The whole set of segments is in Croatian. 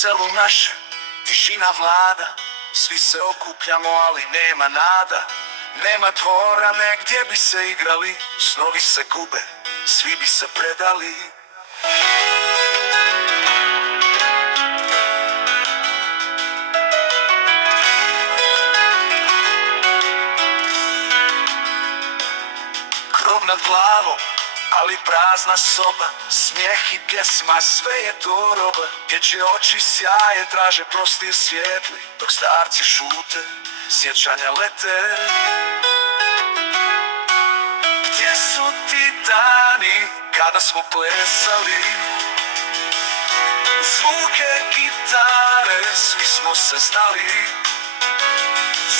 selu naše, tišina vlada. Svi se okupljamo, ali nema nada. Nema dvorane gdje bi se igrali, snovi se gube, svi bi se predali. Krov nad glavom, ali prazna soba, smijeh i pjesma, sve je to roba. Dječje oči sjaje, traže prostir svijetli, dok starci šute, sjećanja lete. Gdje su ti dani kada smo plesali, zvuke gitare, svi smo se znali.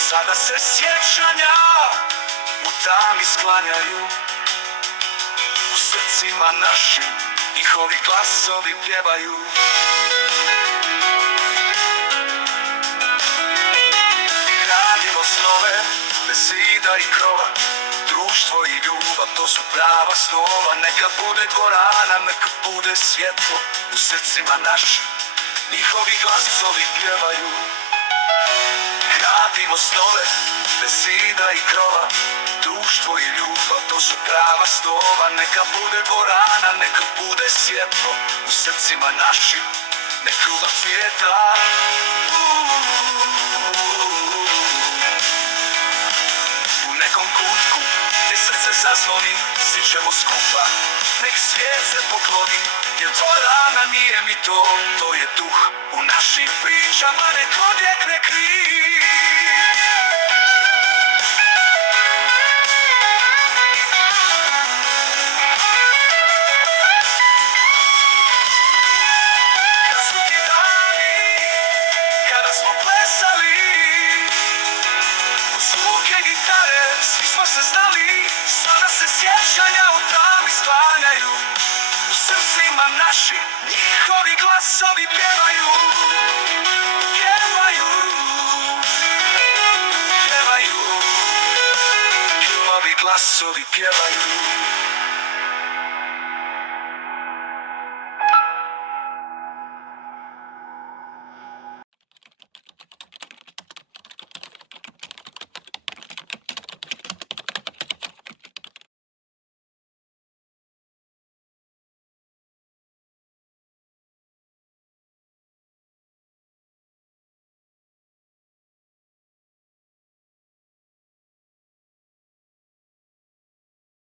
Sada se sjećanja u tami sklanjaju, u srcima našim njihovi glasovi pjevaju. Gradimo snove bez zida i krova, društvo i ljubav, to su prava snova. Neka bude dvorana, neka bude svjetlo, u srcima našim njihovi glasovi pjevaju. Gradimo snove bez zida i krova, društvo i ljubav, to su prava snova. Neka bude dvorana, neka bude svjetlo, u srcima našim nek ljubav cvijeta. U nekom kutku gdje srce zazvoni, svi ćemo skupa, nek svijet se pokloni. Jer dvorana nije mi to, to je duh u našim pričama, nek odjekne kriv. Smo plesali, u zvuke gitare, svi smo se znali. Sada se sjećanja u tami sklanjaju, u srcima našim njihovi glasovi pjevaju. Pjevaju, pjevaju, njihovi glasovi pjevaju.